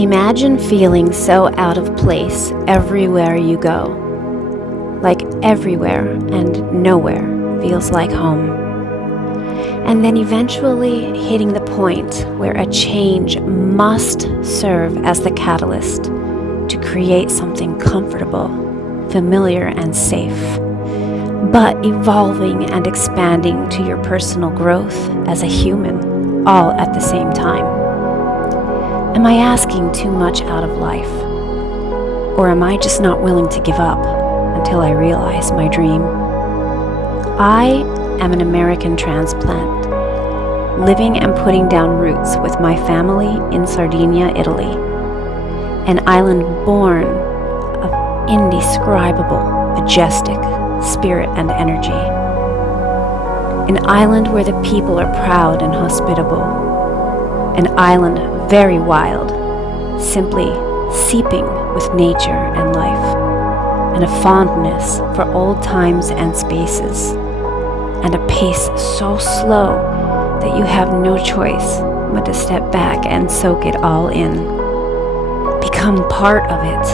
Imagine feeling so out of place everywhere you go. Like everywhere and nowhere feels like home. And then eventually hitting the point where a change must serve as the catalyst to create something comfortable, familiar, and safe, but evolving and expanding to your personal growth as a human, all at the same time. Am I asking too much out of life? Or am I just not willing to give up until I realize my dream? I am an American transplant, living and putting down roots with my family in Sardinia, Italy, an island born of indescribable, majestic spirit and energy. An island where the people are proud and hospitable. An island very wild, simply seeping with nature and life, and a fondness for old times and spaces, and a pace so slow that you have no choice but to step back and soak it all in. Become part of it.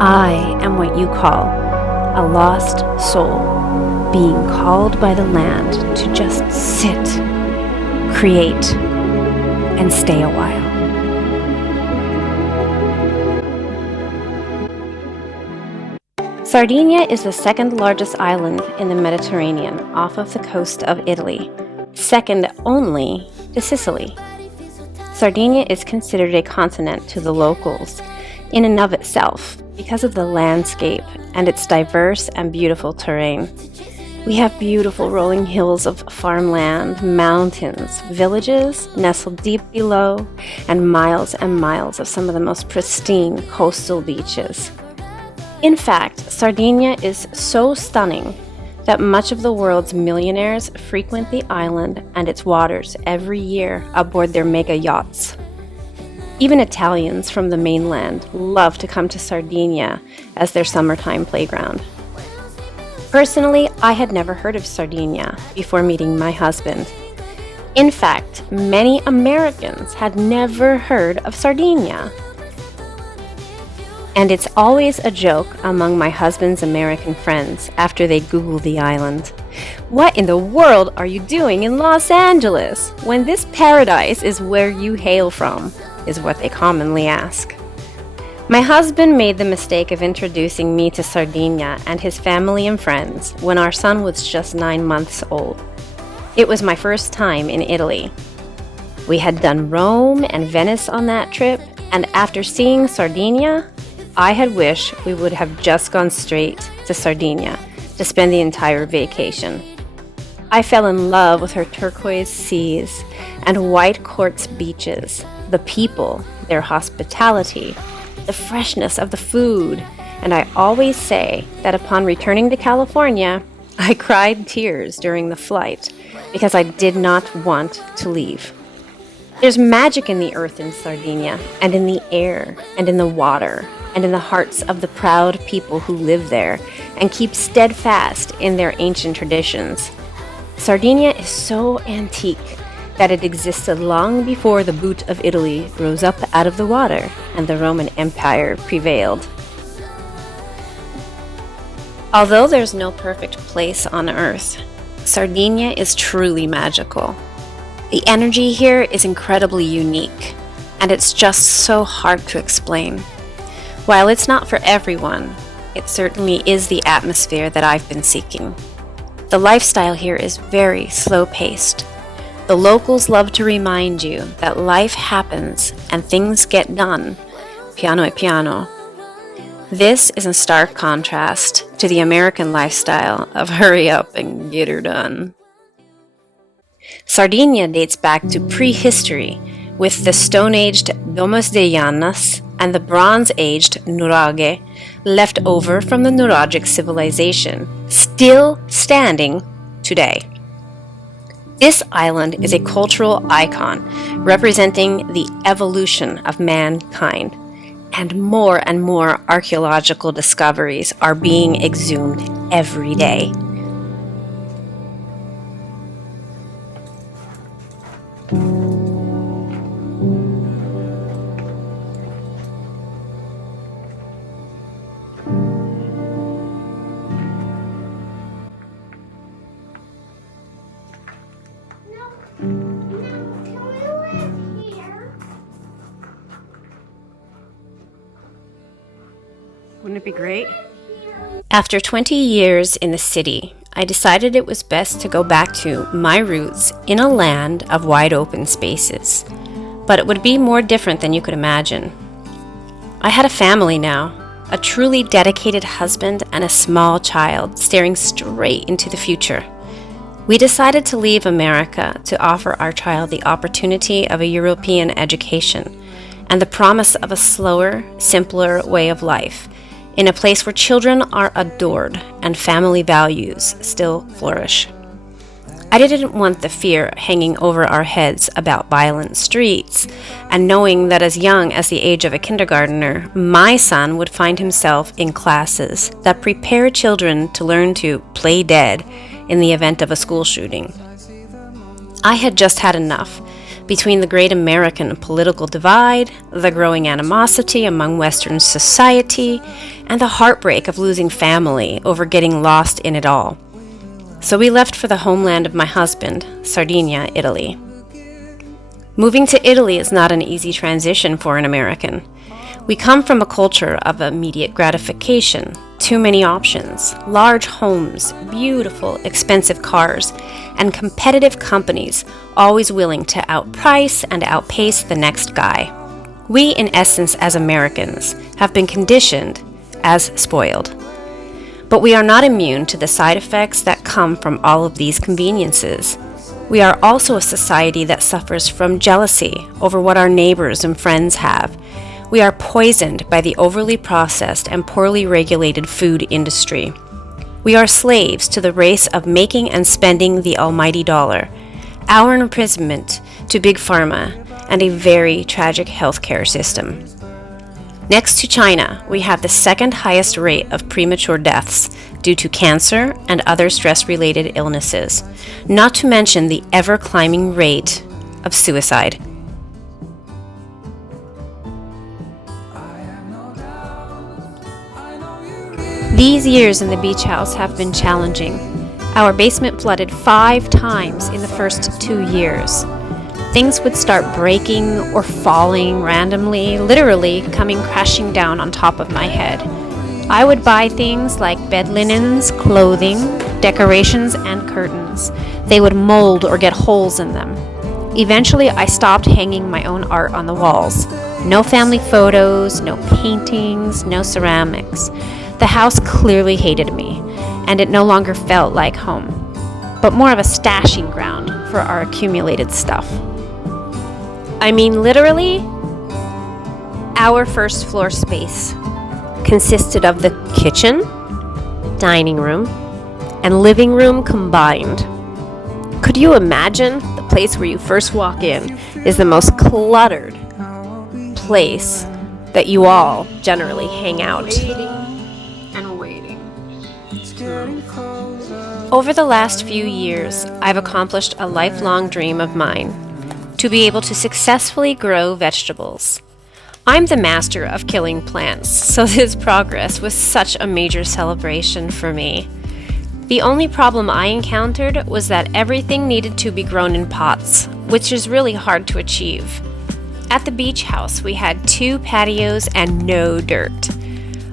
I am what you call a lost soul, being called by the land to just sit, create, and stay a while. Sardinia is the second largest island in the Mediterranean off of the coast of Italy, second only to Sicily. Sardinia is considered a continent to the locals in and of itself because of the landscape and its diverse and beautiful terrain. We have beautiful rolling hills of farmland, mountains, villages nestled deep below, and miles of some of the most pristine coastal beaches. In fact, Sardinia is so stunning that much of the world's millionaires frequent the island and its waters every year aboard their mega yachts. Even Italians from the mainland love to come to Sardinia as their summertime playground. Personally, I had never heard of Sardinia before meeting my husband. In fact, many Americans had never heard of Sardinia. And it's always a joke among my husband's American friends after they Google the island. What in the world are you doing in Los Angeles when this paradise is where you hail from, is what they commonly ask. My husband made the mistake of introducing me to Sardinia and his family and friends when our son was just 9 months old. It was my first time in Italy. We had done Rome and Venice on that trip, and after seeing Sardinia, I had wished we would have just gone straight to Sardinia to spend the entire vacation. I fell in love with her turquoise seas and white quartz beaches, the people, their hospitality, the freshness of the food, and I always say that upon returning to California, I cried tears during the flight because I did not want to leave. There's magic in the earth in Sardinia, and in the air, and in the water, and in the hearts of the proud people who live there and keep steadfast in their ancient traditions. Sardinia is so antique that it existed long before the boot of Italy rose up out of the water and the Roman Empire prevailed. Although there's no perfect place on earth, Sardinia is truly magical. The energy here is incredibly unique, and it's just so hard to explain. While it's not for everyone, it certainly is the atmosphere that I've been seeking. The lifestyle here is very slow-paced. The locals love to remind you that life happens and things get done, piano e piano. This is in stark contrast to the American lifestyle of hurry up and get her done. Sardinia dates back to prehistory, with the Stone-aged Domus de Janus and the Bronze-aged Nuraghe left over from the Nuragic civilization, still standing today. This island is a cultural icon representing the evolution of mankind, and more archaeological discoveries are being exhumed every day. Wouldn't it be great? After 20 years in the city, I decided it was best to go back to my roots in a land of wide open spaces. But it would be more different than you could imagine. I had a family now, a truly dedicated husband and a small child staring straight into the future. We decided to leave America to offer our child the opportunity of a European education and the promise of a slower, simpler way of life in a place where children are adored and family values still flourish. I didn't want the fear hanging over our heads about violent streets, and knowing that as young as the age of a kindergartner, my son would find himself in classes that prepare children to learn to play dead in the event of a school shooting. I had just had enough. Between the great American political divide, the growing animosity among Western society, and the heartbreak of losing family over getting lost in it all. So we left for the homeland of my husband, Sardinia, Italy. Moving to Italy is not an easy transition for an American. We come from a culture of immediate gratification, too many options, large homes, beautiful, expensive cars, and competitive companies always willing to outprice and outpace the next guy. We, in essence, as Americans, have been conditioned as spoiled. But we are not immune to the side effects that come from all of these conveniences. We are also a society that suffers from jealousy over what our neighbors and friends have. We are poisoned by the overly processed and poorly regulated food industry. We are slaves to the race of making and spending the almighty dollar, our imprisonment to big pharma, and a very tragic healthcare system. Next to China, we have the second highest rate of premature deaths due to cancer and other stress-related illnesses, not to mention the ever-climbing rate of suicide. These years in the beach house have been challenging. Our basement flooded 5 times in the first 2 years. Things would start breaking or falling randomly, literally coming crashing down on top of my head. I would buy things like bed linens, clothing, decorations, and curtains. They would mold or get holes in them. Eventually, I stopped hanging my own art on the walls. No family photos, no paintings, no ceramics. The house clearly hated me, and it no longer felt like home, but more of a stashing ground for our accumulated stuff. I mean, literally, our first floor space consisted of the kitchen, dining room, and living room combined. Could you imagine the place where you first walk in is the most cluttered place that you all generally hang out? Over the last few years, I've accomplished a lifelong dream of mine, to be able to successfully grow vegetables. I'm the master of killing plants, so this progress was such a major celebration for me. The only problem I encountered was that everything needed to be grown in pots, which is really hard to achieve. At the beach house, we had 2 patios and no dirt.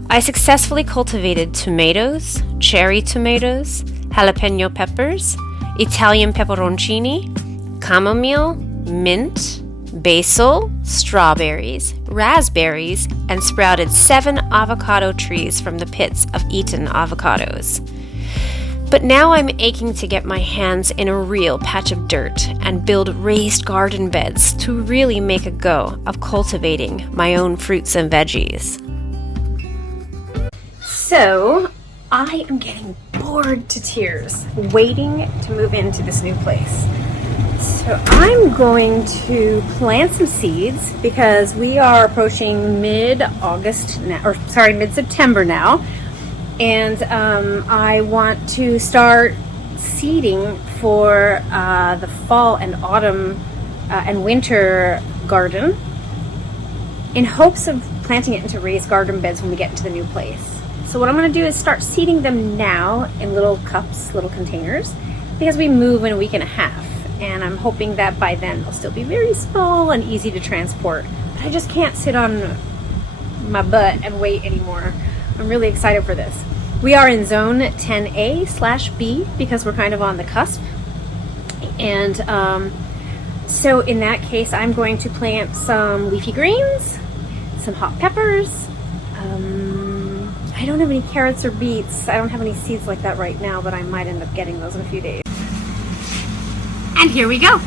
I successfully cultivated tomatoes, cherry tomatoes, jalapeno peppers, Italian pepperoncini, chamomile, mint, basil, strawberries, raspberries, and sprouted 7 avocado trees from the pits of eaten avocados. But now I'm aching to get my hands in a real patch of dirt and build raised garden beds to really make a go of cultivating my own fruits and veggies. So, I am getting bored to tears waiting to move into this new place. So I'm going to plant some seeds because we are approaching mid-September now, and I want to start seeding for the fall and autumn and winter garden in hopes of planting it into raised garden beds when we get into the new place. So what I'm going to do is start seeding them now in little cups, little containers, because we move in a week and a half. And I'm hoping that by then they'll still be very small and easy to transport. But I just can't sit on my butt and wait anymore. I'm really excited for this. We are in zone 10A/B because we're kind of on the cusp. And so in that case, I'm going to plant some leafy greens, some hot peppers. I don't have any carrots or beets. I don't have any seeds like that right now, but I might end up getting those in a few days. And here we go.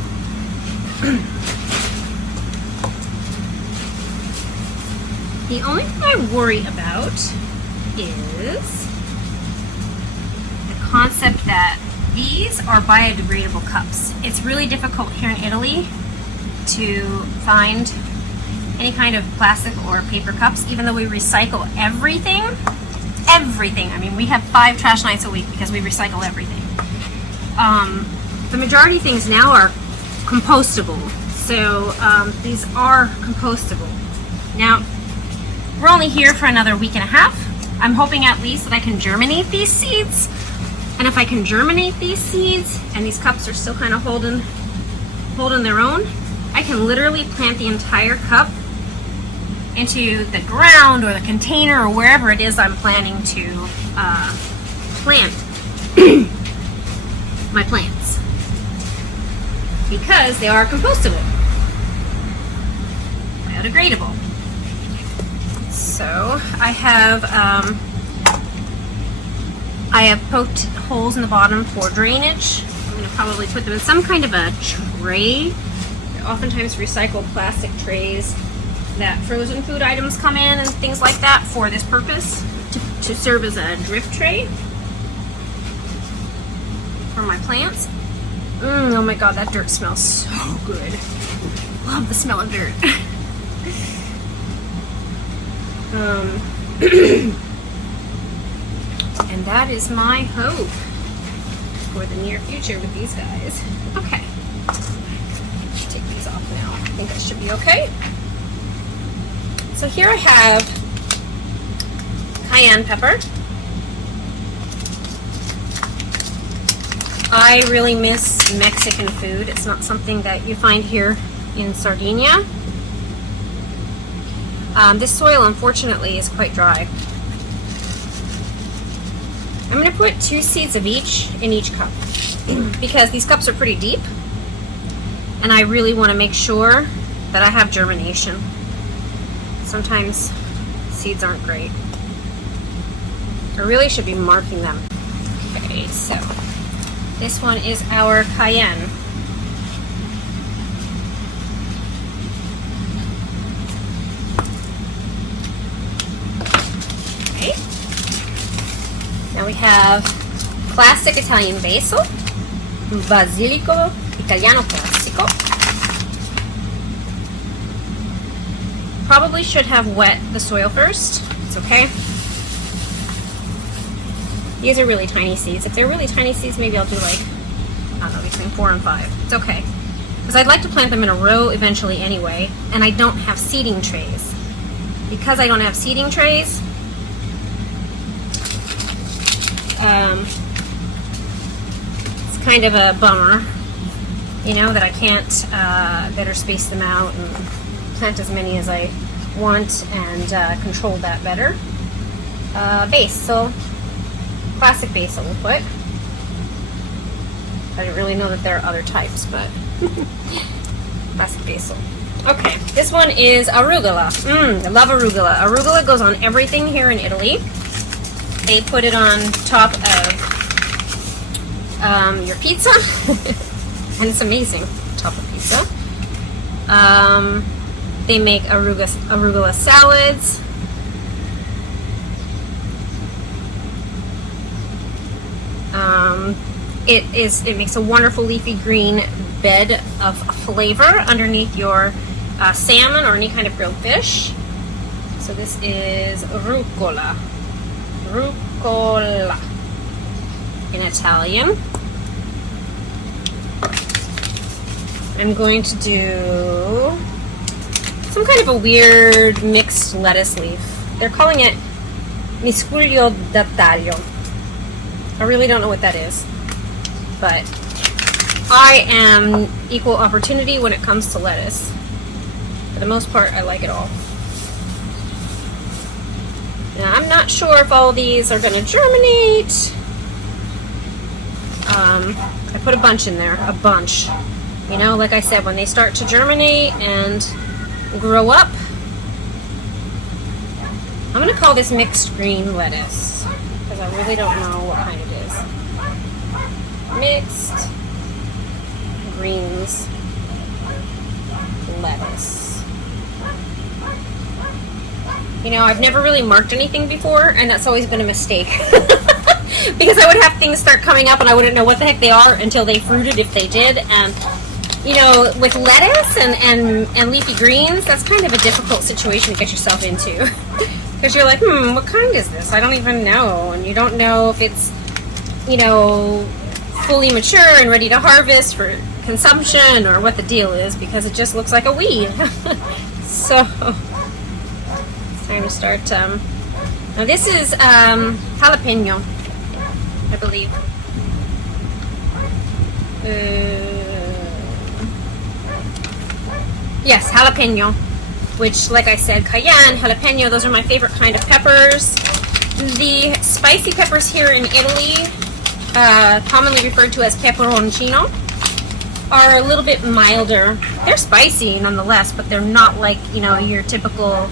The only thing I worry about is the concept that these are biodegradable cups. It's really difficult here in Italy to find any kind of plastic or paper cups, even though we recycle everything. Everything. I mean, we have 5 trash nights a week because we recycle everything. The majority of things now are compostable. So these are compostable. Now, we're only here for another week and a half. I'm hoping at least that I can germinate these seeds. And if I can germinate these seeds and these cups are still kind of holding their own, I can literally plant the entire cup into the ground or the container or wherever it is I'm planning to plant my plants, because they are compostable, biodegradable. So I have poked holes in the bottom for drainage. I'm going to probably put them in some kind of a tray. They're oftentimes recycled plastic trays that frozen food items come in and things like that for this purpose, to serve as a drip tray for my plants. Oh my god, that dirt smells so good. Love the smell of dirt. And that is my hope for the near future with these guys. Okay, take these off now. I think I should be okay. So here I have cayenne pepper. I really miss Mexican food. It's not something that you find here in Sardinia. This soil, unfortunately, is quite dry. I'm going to put 2 seeds of each in each cup because these cups are pretty deep and I really want to make sure that I have germination. Sometimes seeds aren't great. I really should be marking them. Okay, so this one is our cayenne. Okay. Now we have classic Italian basil, basilico italiano classico. Probably should have wet the soil first. It's okay. These are really tiny seeds. If they're really tiny seeds, maybe I'll do like, I don't know, between 4 and 5. It's okay. Because I'd like to plant them in a row eventually anyway, and I don't have seeding trays. Because I don't have seeding trays, it's kind of a bummer, you know, that I can't better space them out and plant as many as I want and control that better. Basil, classic basil we'll put. I didn't really know that there are other types, but classic basil. Okay, this one is arugula. I love arugula. Arugula goes on everything here in Italy. They put it on top of your pizza, and it's amazing. Top of pizza. They make arugula salads. It makes a wonderful leafy green bed of flavor underneath your salmon or any kind of grilled fish. So this is rucola. Rucola in Italian. I'm going to do some kind of a weird mixed lettuce leaf. They're calling it miscuglio da taglio. I really don't know what that is, but I am equal opportunity when it comes to lettuce. For the most part, I like it all. Now, I'm not sure if all these are going to germinate. I put a bunch in there, a bunch. You know, like I said, when they start to germinate and grow up, I'm going to call this mixed green lettuce, because I really don't know what kind it is. Mixed greens lettuce. You know, I've never really marked anything before, and that's always been a mistake. Because I would have things start coming up and I wouldn't know what the heck they are until they fruited, if they did. And, you know, with lettuce and leafy greens, that's kind of a difficult situation to get yourself into. Because you're like, what kind is this? I don't even know. And you don't know if it's, you know, fully mature and ready to harvest for consumption or what the deal is, because it just looks like a weed. So, it's time to start. Now this is jalapeno, I believe. Yes, jalapeno, which, like I said, cayenne, jalapeno, those are my favorite kind of peppers. The spicy peppers here in Italy, commonly referred to as peperoncino, are a little bit milder. They're spicy nonetheless, but they're not like, you know, your typical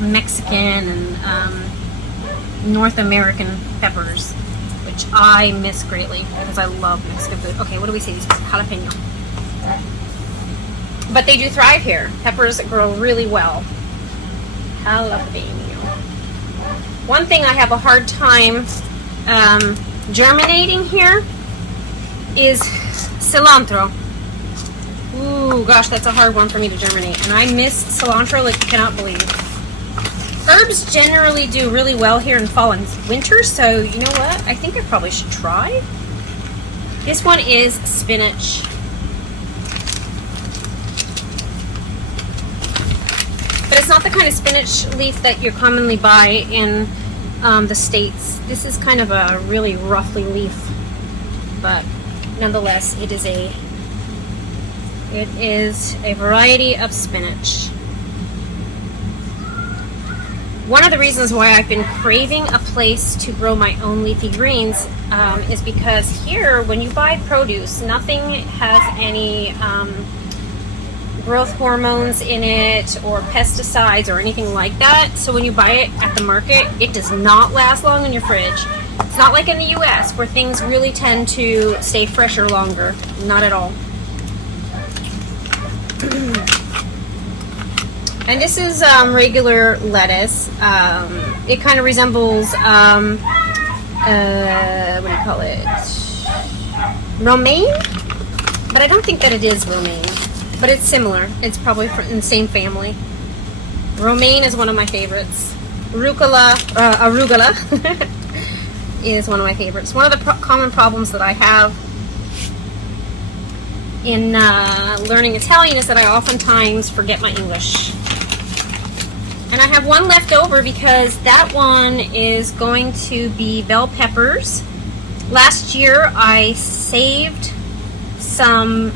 Mexican and North American peppers, which I miss greatly because I love Mexican food. Okay, what do we say? These jalapeno. But they do thrive here. Peppers grow really well. Jalapeno. One thing I have a hard time germinating here is cilantro. Ooh, gosh, that's a hard one for me to germinate. And I miss cilantro like you cannot believe. Herbs generally do really well here in fall and winter, so you know what? I think I probably should try. This one is spinach. But it's not the kind of spinach leaf that you commonly buy in the States. This is kind of a really roughly leaf, but nonetheless, it is a variety of spinach. One of the reasons why I've been craving a place to grow my own leafy greens is because here, when you buy produce, nothing has any growth hormones in it or pesticides or anything like that. So when you buy it at the market, it does not last long in your fridge. It's not like in the US where things really tend to stay fresher longer. Not at all. And this is regular lettuce. It kind of resembles, what do you call it? Romaine? But I don't think that it is romaine. But it's similar. It's probably in the same family. Romaine is one of my favorites. Arugula is one of my favorites. One of the common problems that I have in learning Italian is that I oftentimes forget my English. And I have one left over because that one is going to be bell peppers. Last year I saved some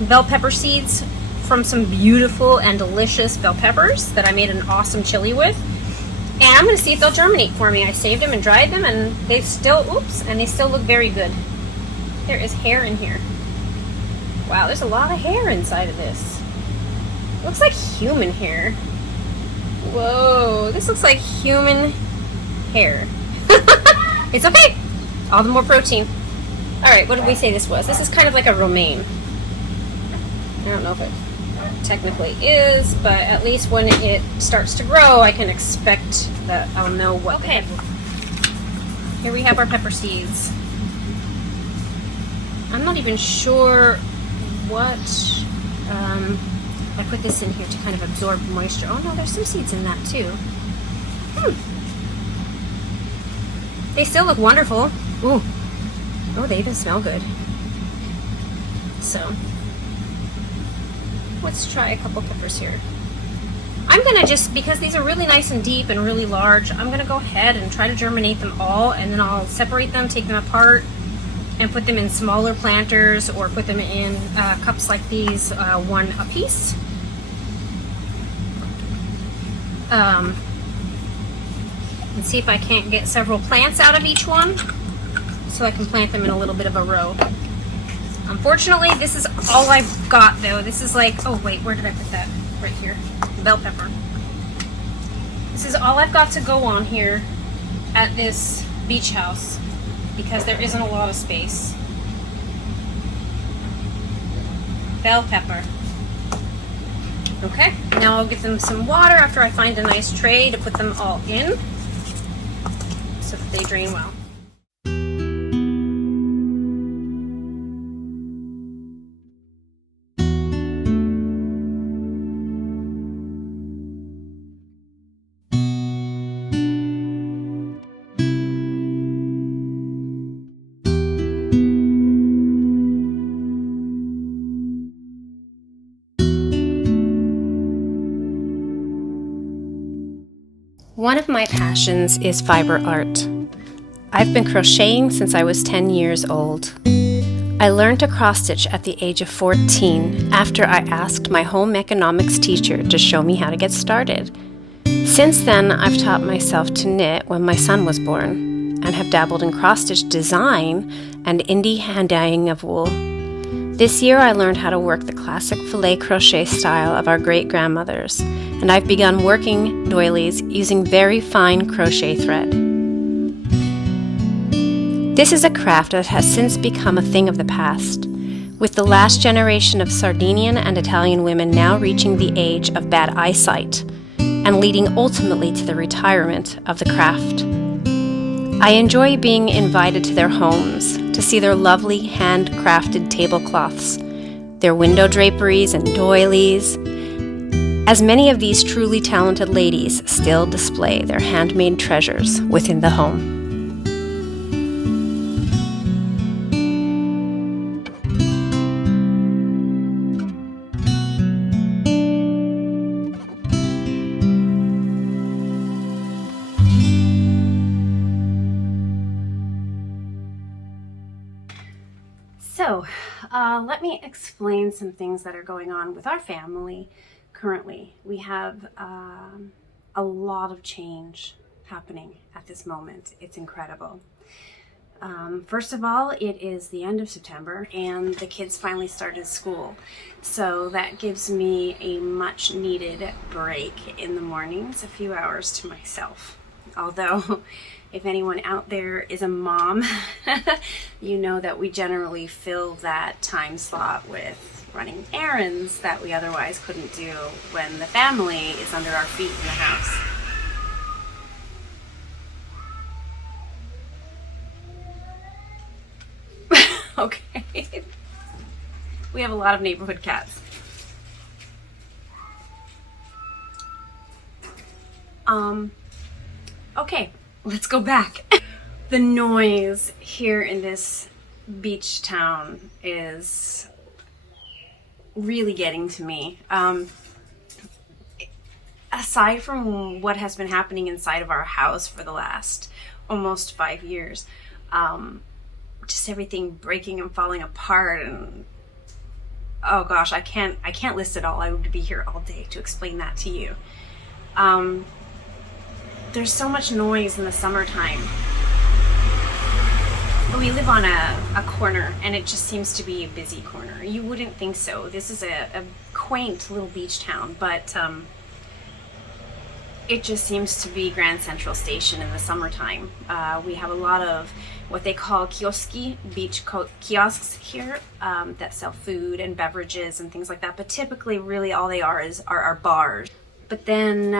bell pepper seeds from some beautiful and delicious bell peppers that I made an awesome chili with. And I'm going to see if they'll germinate for me. I saved them and dried them and they still, and they still look very good. There is hair in here. Wow, there's a lot of hair inside of this. Looks like human hair. Whoa, this looks like human hair. It's okay. All the more protein. Alright, what did we say this was? This is kind of like a romaine. I don't know if it technically is, but at least when it starts to grow, I can expect that I'll know what. Okay. Here we have our pepper seeds. I'm not even sure what... I put this in here to kind of absorb moisture. Oh no, there's some seeds in that too. They still look wonderful. Ooh. Oh, they even smell good. So, let's try a couple peppers here. I'm gonna just, because these are really nice and deep and really large, I'm gonna go ahead and try to germinate them all, and then I'll separate them, take them apart, and put them in smaller planters or put them in cups like these, one a piece. and see if I can't get several plants out of each one so I can plant them in a little bit of a row. Unfortunately, this is all I've got though. This is like, oh wait, where did I put that? Right here, bell pepper. This is all I've got to go on here at this beach house because there isn't a lot of space. Bell pepper. Okay, now I'll give them some water after I find a nice tray to put them all in so that they drain well. One of my passions is fiber art. I've been crocheting since I was 10 years old. I learned to cross stitch at the age of 14 after I asked my home economics teacher to show me how to get started. Since then, I've taught myself to knit when my son was born and have dabbled in cross stitch design and indie hand dyeing of wool. This year I learned how to work the classic filet crochet style of our great-grandmothers, and I've begun working doilies using very fine crochet thread. This is a craft that has since become a thing of the past, with the last generation of Sardinian and Italian women now reaching the age of bad eyesight, and leading ultimately to the retirement of the craft. I enjoy being invited to their homes to see their lovely handcrafted tablecloths, their window draperies and doilies, as many of these truly talented ladies still display their handmade treasures within the home. So, let me explain some things that are going on with our family currently. We have a lot of change happening at this moment. It's incredible. First of all, it is the end of September and the kids finally started school. So that gives me a much needed break in the mornings, a few hours to myself. Although, if anyone out there is a mom, you know that we generally fill that time slot with running errands that we otherwise couldn't do when the family is under our feet in the house. Okay. We have a lot of neighborhood cats. Okay, let's go back. The noise here in this beach town is really getting to me. Aside from what has been happening inside of our house for the last almost 5 years, just everything breaking and falling apart, and oh gosh, I can't list it all. I would be here all day to explain that to you. There's so much noise in the summertime. We live on a corner, and it just seems to be a busy corner. You wouldn't think so. This is a quaint little beach town, but it just seems to be Grand Central Station in the summertime. We have a lot of what they call kioski, beach kiosks here, that sell food and beverages and things like that. But typically, really, all they are are bars. But then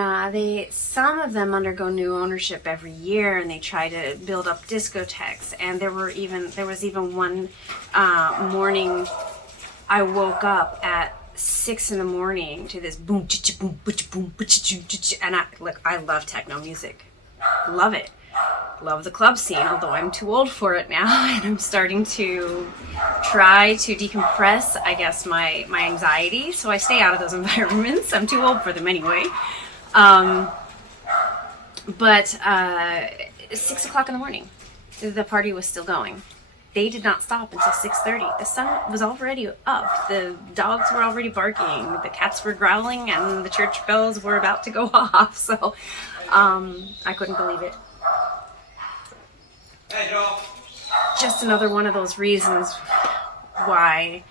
some of them undergo new ownership every year, and they try to build up discotheques. And there was even one morning I woke up at 6 in the morning to this boom, boom, boom, and I love techno music, love it. Love the club scene, although I'm too old for it now, and I'm starting to try to decompress, I guess, my anxiety, so I stay out of those environments. I'm too old for them anyway. But 6 o'clock in the morning, the party was still going. They did not stop until 6:30. The sun was already up. The dogs were already barking. The cats were growling, and the church bells were about to go off. So I couldn't believe it. Just another one of those reasons why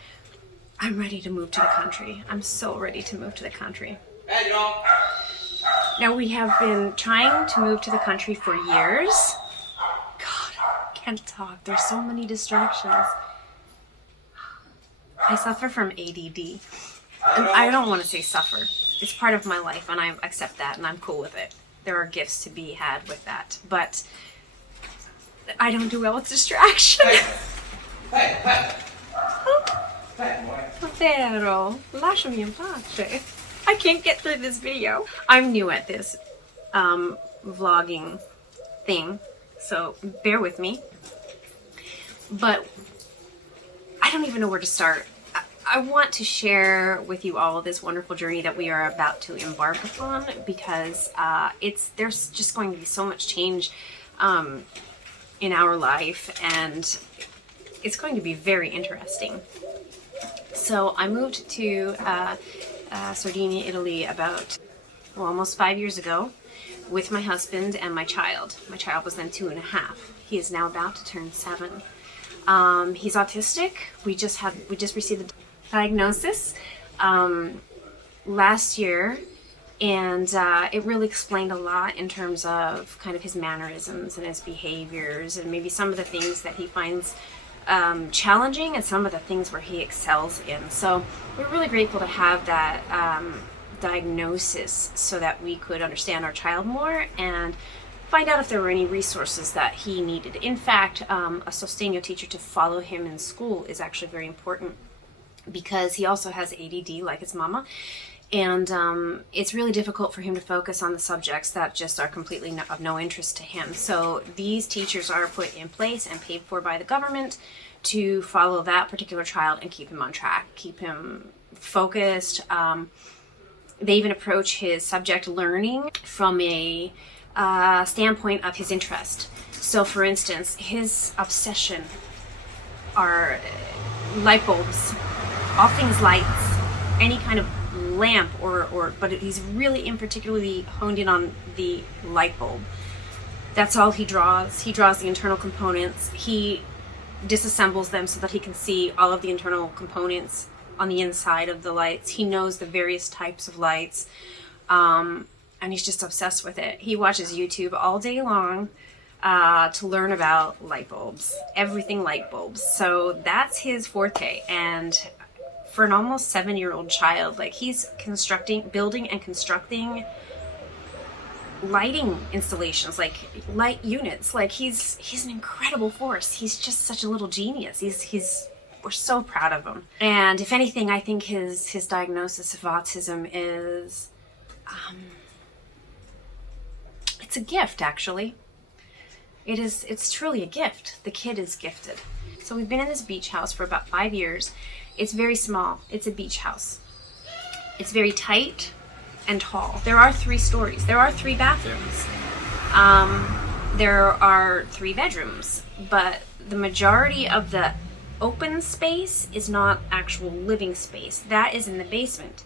I'm ready to move to the country. I'm so ready to move to the country. Now, we have been trying to move to the country for years. God, I can't talk. There's so many distractions. I suffer from ADD. And I don't want to say suffer. It's part of my life, and I accept that, and I'm cool with it. There are gifts to be had with that. But I don't do well with distraction. Vero, lasciami in pace. I can't get through this video. I'm new at this vlogging thing, so bear with me. But I don't even know where to start. I want to share with you all this wonderful journey that we are about to embark upon, because there's just going to be so much change in our life, and it's going to be very interesting. So I moved to Sardinia, Italy about almost 5 years ago with my husband and my child. My child was then 2.5. He is now about to turn 7. He's autistic. We just received the diagnosis last year, and it really explained a lot in terms of kind of his mannerisms and his behaviors, and maybe some of the things that he finds challenging and some of the things where he excels in. So we're really grateful to have that diagnosis so that we could understand our child more and find out if there were any resources that he needed. In fact, a Sostegno teacher to follow him in school is actually very important, because he also has ADD like his mama, and it's really difficult for him to focus on the subjects that just are completely of no interest to him. So these teachers are put in place and paid for by the government to follow that particular child and keep him on track, keep him focused. They even approach his subject learning from a standpoint of his interest. So for instance, his obsession are light bulbs, all things lights, any kind of lamp, but he's really particularly honed in on the light bulb. That's all he draws. He draws the internal components. He disassembles them so that he can see all of the internal components on the inside of the lights. He knows the various types of lights, and he's just obsessed with it. He watches YouTube all day long to learn about light bulbs, everything light bulbs. So that's his forte. And for an almost 7-year-old child, like, he's building and constructing lighting installations, like light units. Like, he's an incredible force. He's just such a little genius. We're so proud of him. And if anything, I think his diagnosis of autism is it's a gift, actually. It's truly a gift. The kid is gifted. So we've been in this beach house for about 5 years. It's very small. It's a beach house. It's very tight and tall. There are 3 stories. There are 3 bathrooms. There are 3 bedrooms, but the majority of the open space is not actual living space. That is in the basement.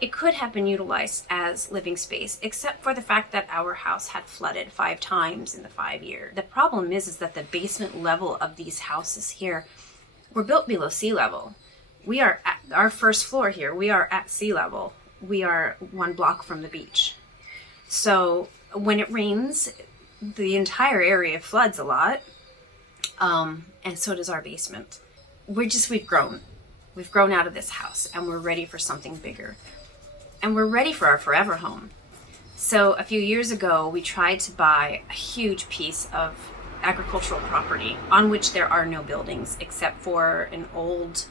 It could have been utilized as living space, except for the fact that our house had flooded 5 times in the 5 years. The problem is that the basement level of these houses here were built below sea level. We are at our first floor here. We are at sea level. We are 1 block from the beach. So when it rains, the entire area floods a lot. And so does our basement. We've grown. We've grown out of this house, and we're ready for something bigger. And we're ready for our forever home. So a few years ago, we tried to buy a huge piece of agricultural property on which there are no buildings except for an old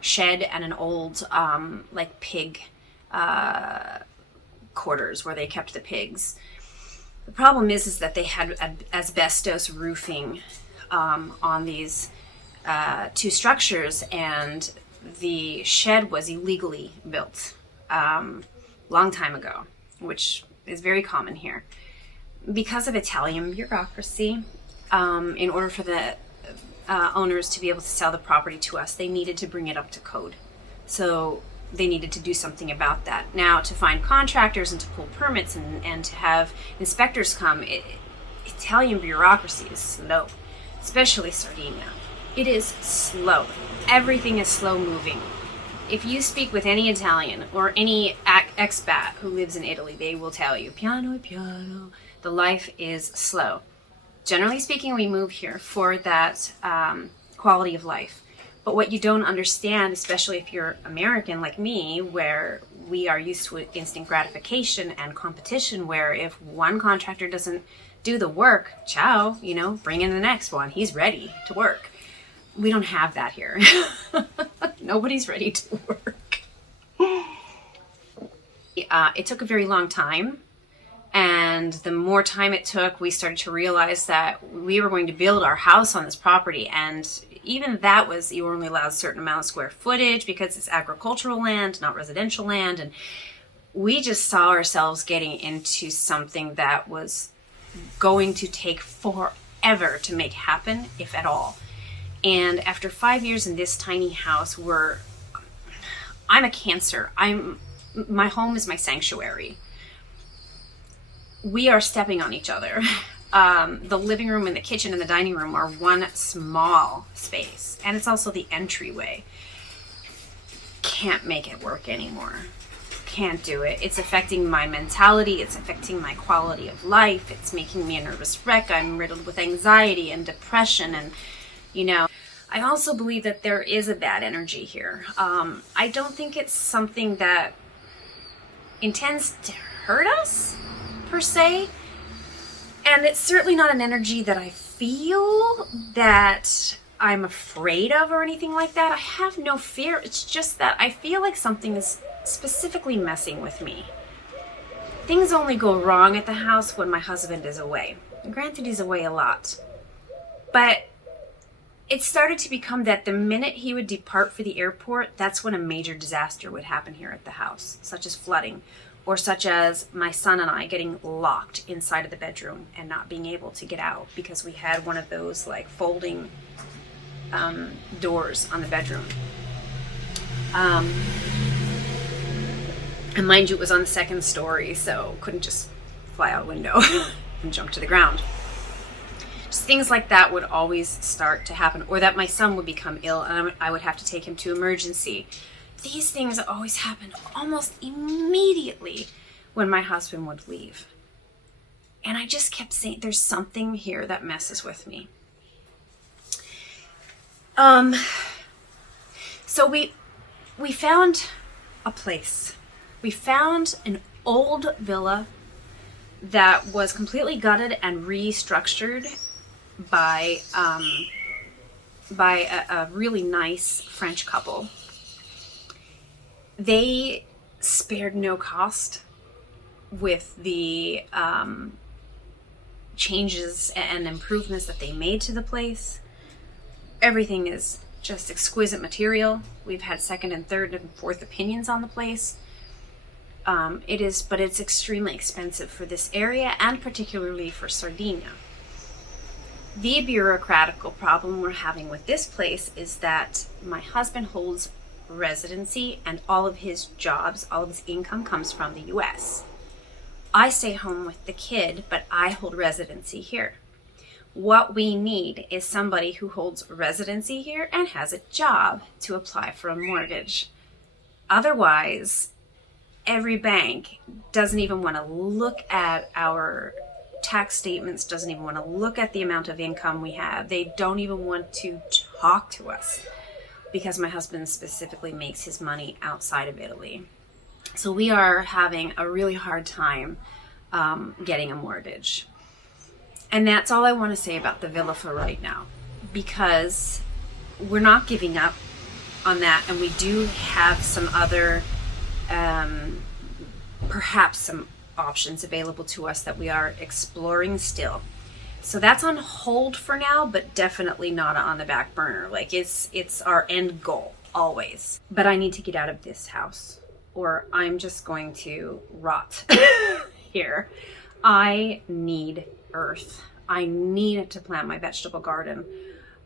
shed and an old pig quarters where they kept the pigs. The problem is that they had asbestos roofing on these 2 structures, and the shed was illegally built long time ago, which is very common here. Because of Italian bureaucracy, in order for the owners to be able to sell the property to us, they needed to bring it up to code. So they needed to do something about that. Now, to find contractors and to pull permits and to have inspectors come, Italian bureaucracy is slow. especially Sardinia. It is slow. Everything is slow moving. If you speak with any Italian or any expat who lives in Italy, they will tell you, piano piano, the life is slow. Generally speaking, we move here for that quality of life. But what you don't understand, especially if you're American like me, where we are used to instant gratification and competition, where if one contractor doesn't do the work, ciao, bring in the next one. He's ready to work. We don't have that here. Nobody's ready to work. It took a very long time. And the more time it took, we started to realize that we were going to build our house on this property. And even that was, you were only allowed a certain amount of square footage because it's agricultural land, not residential land. And we just saw ourselves getting into something that was going to take forever to make happen, if at all. And after 5 years in this tiny house, I'm a Cancer. My home is my sanctuary. We are stepping on each other. The living room and the kitchen and the dining room are one small space. And it's also the entryway. Can't make it work anymore. Can't do it. It's affecting my mentality. It's affecting my quality of life. It's making me a nervous wreck. I'm riddled with anxiety and depression. And, I also believe that there is a bad energy here. I don't think it's something that intends to hurt us, per se. And it's certainly not an energy that I feel that I'm afraid of or anything like that. I have no fear. It's just that I feel like something is specifically messing with me. Things only go wrong at the house when my husband is away. Granted, he's away a lot. But it started to become that the minute he would depart for the airport, that's when a major disaster would happen here at the house, such as flooding, or such as my son and I getting locked inside of the bedroom and not being able to get out because we had one of those folding doors on the bedroom. And mind you, it was on the second story, so couldn't just fly out a window and jump to the ground. Just things like that would always start to happen, or that my son would become ill and I would have to take him to emergency. These things always happen almost immediately when my husband would leave. And I just kept saying, there's something here that messes with me. So we found a place. We found an old villa that was completely gutted and restructured by a really nice French couple. They spared no cost with the changes and improvements that they made to the place. Everything is just exquisite material. We've had second and third and fourth opinions on the place. But it's extremely expensive for this area and particularly for Sardinia. The bureaucratical problem we're having with this place is that my husband holds residency and all of his jobs, all of his income comes from the US. I stay home with the kid, but I hold residency here. What we need is somebody who holds residency here and has a job to apply for a mortgage. Otherwise, every bank doesn't even want to look at our tax statements, doesn't even want to look at the amount of income we have. They don't even want to talk to us because my husband specifically makes his money outside of Italy. So we are having a really hard time getting a mortgage. And that's all I want to say about the villa for right now, because we're not giving up on that, and we do have some other perhaps some options available to us that we are exploring still. So that's on hold for now, but definitely not on the back burner. It's our end goal always. But I need to get out of this house or I'm just going to rot here. I need earth. I need to plant my vegetable garden.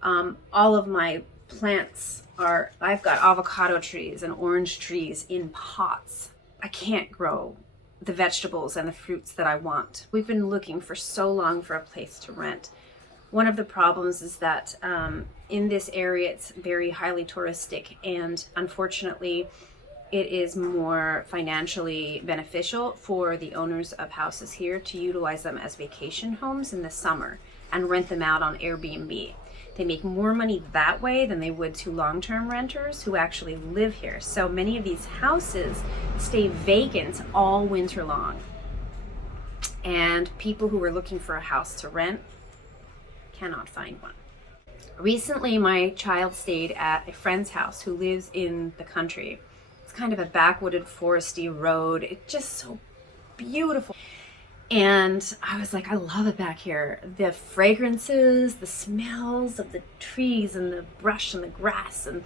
All of my plants I've got avocado trees and orange trees in pots. I can't grow the vegetables and the fruits that I want. We've been looking for so long for a place to rent. One of the problems is that in this area it's very highly touristic, and unfortunately it is more financially beneficial for the owners of houses here to utilize them as vacation homes in the summer and rent them out on Airbnb. They make more money that way than they would to long-term renters who actually live here. So many of these houses stay vacant all winter long. And people who are looking for a house to rent cannot find one. Recently, my child stayed at a friend's house who lives in the country. It's kind of a backwooded, foresty road. It's just so beautiful. And I was like, I love it back here. The fragrances, the smells of the trees and the brush and the grass, and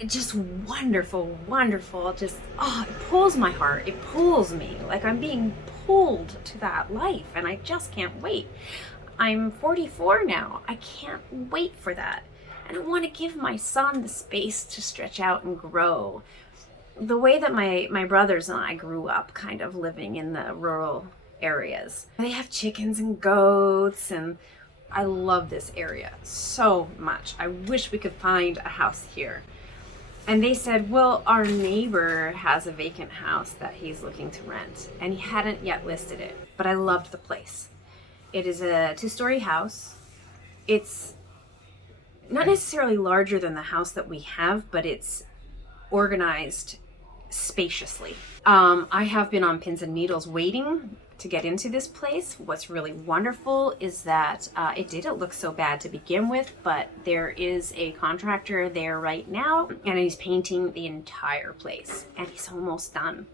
it's just wonderful, wonderful. Just, oh, it pulls my heart. It pulls me. Like I'm being pulled to that life, and I just can't wait. I'm 44 now. I can't wait for that. And I want to give my son the space to stretch out and grow. The way that my brothers and I grew up, kind of living in the rural areas. They have chickens and goats, and I love this area so much. I wish we could find a house here. And they said, well, our neighbor has a vacant house that he's looking to rent, and he hadn't yet listed it, but I loved the place. It is a 2-story house. It's not necessarily larger than the house that we have, but it's organized spaciously. I have been on pins and needles waiting to get into this place. What's really wonderful is that it didn't look so bad to begin with, but there is a contractor there right now, and he's painting the entire place, and he's almost done.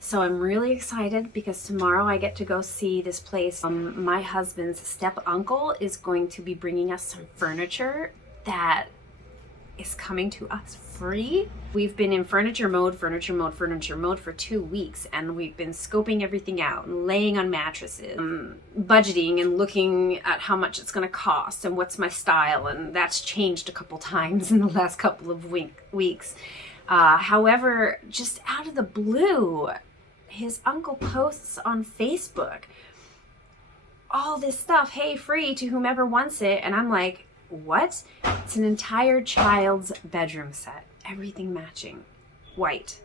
So I'm really excited because tomorrow I get to go see this place. My husband's step uncle is going to be bringing us some furniture that is coming to us free. We've been in furniture mode for 2 weeks, and we've been scoping everything out and laying on mattresses, budgeting and looking at how much it's going to cost and what's my style, and that's changed a couple times in the last couple of weeks. However, just out of the blue, his uncle posts on Facebook all this stuff, hey, free to whomever wants it, and I'm like, what? It's an entire child's bedroom set, everything matching, white,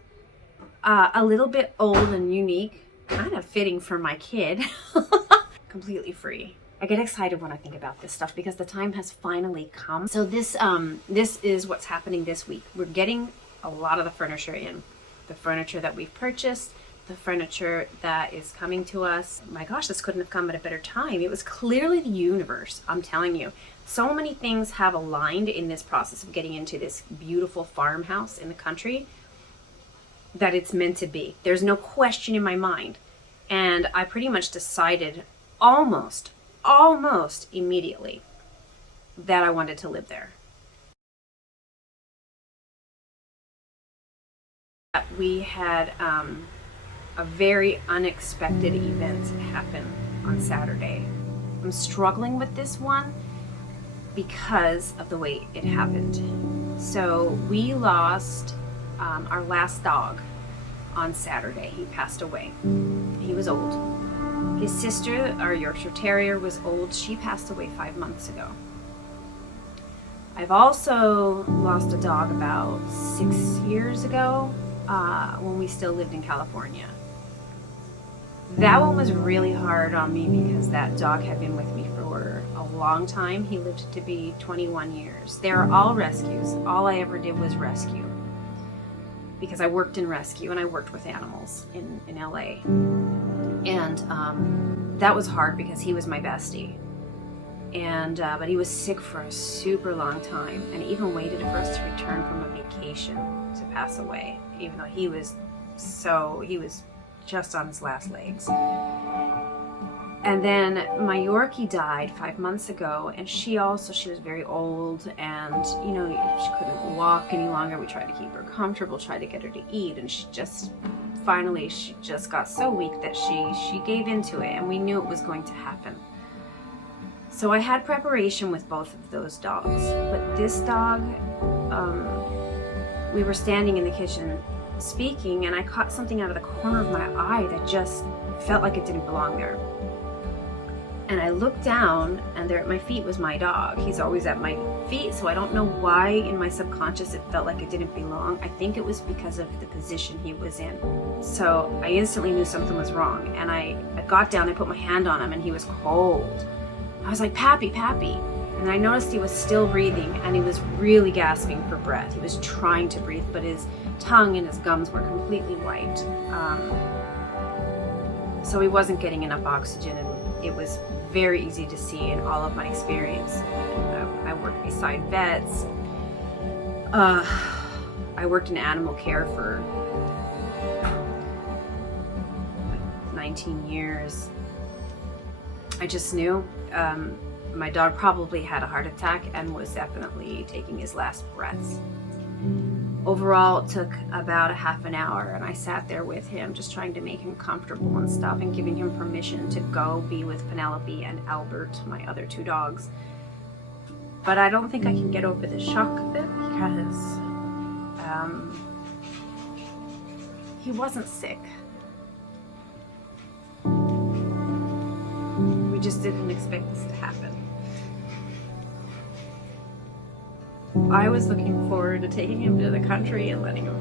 a little bit old and unique, kind of fitting for my kid, completely free. I get excited when I think about this stuff because the time has finally come. So this is what's happening this week. We're getting a lot of the furniture in, the furniture that we've purchased, the furniture that is coming to us. My gosh, this couldn't have come at a better time. It was clearly the universe, I'm telling you. So many things have aligned in this process of getting into this beautiful farmhouse in the country that it's meant to be. There's no question in my mind. And I pretty much decided almost immediately that I wanted to live there. We had a very unexpected event happen on Saturday. I'm struggling with this one because of the way it happened. So we lost our last dog on Saturday. He passed away. He was old. His sister, our Yorkshire Terrier, was old. She passed away 5 months ago. I've also lost a dog about 6 years ago when we still lived in California. That one was really hard on me because that dog had been with me for a long time. He lived to be 21 years. They are all rescues. All I ever did was rescue because I worked in rescue and I worked with animals in LA. And that was hard because he was my bestie. And but he was sick for a super long time, and even waited for us to return from a vacation to pass away, even though he was just on his last legs. And then my Yorkie died 5 months ago, and she was very old, and she couldn't walk any longer. We tried to keep her comfortable, tried to get her to eat, and she just got so weak that she gave into it, and we knew it was going to happen. So I had preparation with both of those dogs, but this dog, we were standing in the kitchen speaking, and I caught something out of the corner of my eye that just felt like it didn't belong there. And I looked down, and there at my feet was my dog. He's always at my feet, so I don't know why in my subconscious it felt like it didn't belong. I think it was because of the position he was in. So I instantly knew something was wrong, and I got down, I put my hand on him, and he was cold. I was like, Pappy, Pappy. And I noticed he was still breathing, and he was really gasping for breath. He was trying to breathe, but his tongue and his gums were completely white. So he wasn't getting enough oxygen, and it was very easy to see in all of my experience. I worked beside vets. I worked in animal care for 19 years. I just knew my dog probably had a heart attack and was definitely taking his last breaths. Overall, it took about a half an hour, and I sat there with him, just trying to make him comfortable and stuff, and giving him permission to go be with Penelope and Albert, my other 2 dogs. But I don't think I can get over the shock of it, because he wasn't sick. We just didn't expect this to happen. I was looking forward to taking him to the country and letting him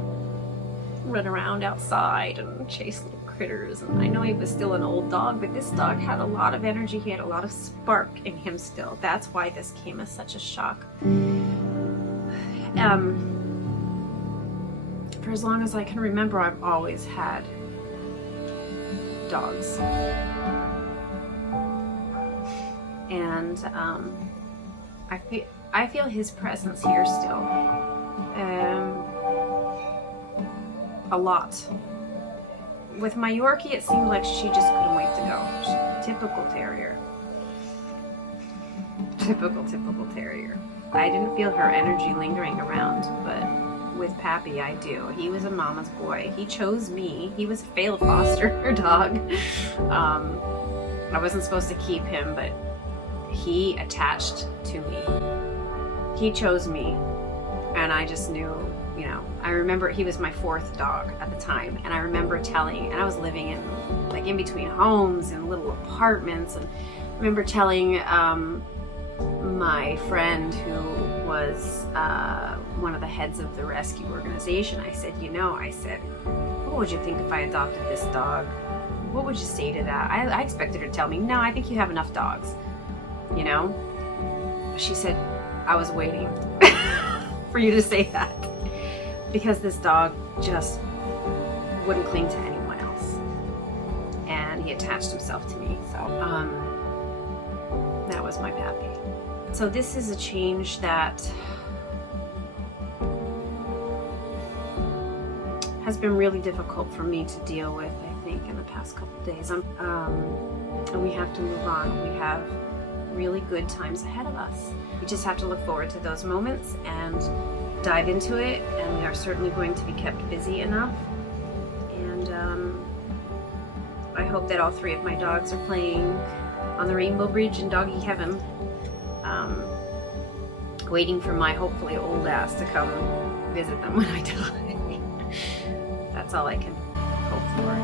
run around outside and chase little critters. And I know he was still an old dog, but this dog had a lot of energy. He had a lot of spark in him still. That's why this came as such a shock. For as long as I can remember, I've always had dogs. And I feel his presence here still. A lot. With my Yorkie, it seemed like she just couldn't wait to go. Typical terrier. Typical terrier. I didn't feel her energy lingering around, but with Pappy, I do. He was a mama's boy. He chose me. He was a failed foster dog. I wasn't supposed to keep him, but he attached to me. He chose me, and I just knew, you know, I remember he was my 4th dog at the time, and I remember telling, and I was living in, like, in between homes and little apartments, and I remember telling my friend who was one of the heads of the rescue organization, I said, you know, what would you think if I adopted this dog? What would you say to that? I expected her to tell me, no, I think you have enough dogs, you know? She said, I was waiting for you to say that, because this dog just wouldn't cling to anyone else, and he attached himself to me. So that was my Pappy. So this is a change that has been really difficult for me to deal with, I think, in the past couple of days. And we have to move on. We have really good times ahead of us. We just have to look forward to those moments and dive into it, and we are certainly going to be kept busy enough. And I hope that all 3 of my dogs are playing on the Rainbow Bridge in doggy heaven, waiting for my hopefully old ass to come visit them when I die. That's all I can hope for.